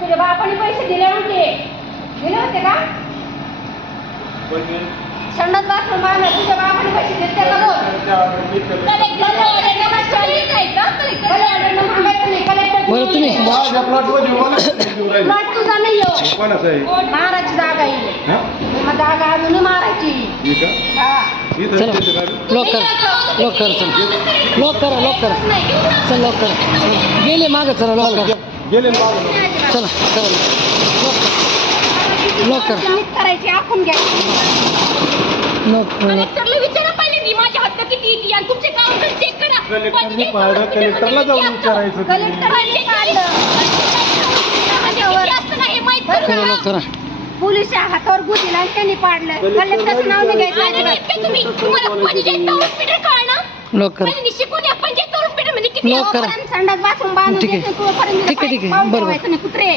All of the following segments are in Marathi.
तुझ्या बापाने पैसे दिले होते का? संडास बाथरूम बांधलं तुझ्या बापाने पैसे दिले त्याला बोल. बरं तुम्ही प्लॉट तुझा नाही हो. मारायची जागा आहे. मग जागा आणून मारायची. हा. चला लॉक करा चल लॉक करा चल लॉक करा गेले मागं चला लॉक करा चला करा लॉक करा करायची आपण घ्या. लॉक करा कलेक्टरला विचारा पहिले मी माझ्या हद्द किती येते आणि तुमचे काम चेक करा. कलेक्टरला जाऊन विचारायचं. करा लॉक करा पोलीस हातावर गुदिला आणि त्यांनी पाडलं. कलेक्टरचं नाव नाही घ्यायचं. लॉक करा लॉक करा संडास बाथरूम बांधून ठीक आहे. ठीक आहे बरोबर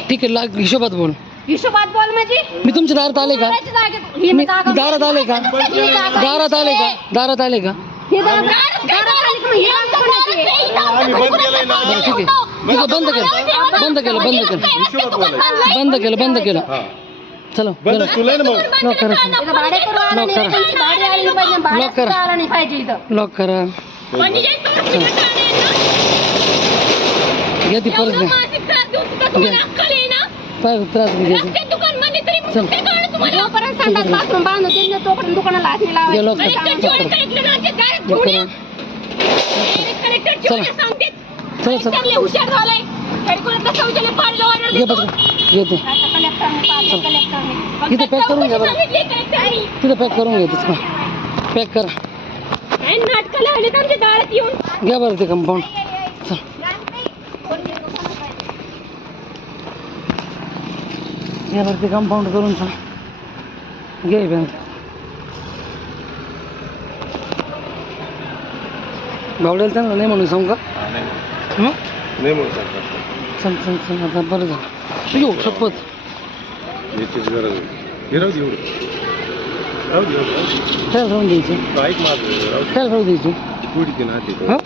ठीक आहे हिशोबात बोल हिशोबात बोल म्हणजे मी तुमच्या दारात आले का मी दारात आले का दारात आले का दारात आले का बरं ठीक आहे ठीक आहे बंद केलं चलो लॉक करा लॉक करा घ्या ती परत घ्या त्रास घ्यायचा चल संडास बाथरूम बांधून दिले तोपर्यंत दुकानाला हात नाही घ्या लॉक लावायचं. करा चला चला हुशार झालाय घे बघ घेते तिथे पॅक करून घ्या बरं तिथे पॅक करून घ्या तिथं पॅक करा नाटकाला आले तर आमच्या दारात येऊन घ्या बरं ते कंपाऊंड चल घ्या बरं ते कंपाऊंड करून चल घे बँक भावड्याला त्यांना नाही म्हणून सांगू का नाही म्हणू शकत. चल चल चल आता बरं झालं येऊ शपथ याचीच गरज आहे. हे राहू दे एवढं. राहू दे एवढं. खेळ राहून द्यायची ऐक माझं राहू दे. खेळ राहू द्यायची पुढची ना ते हां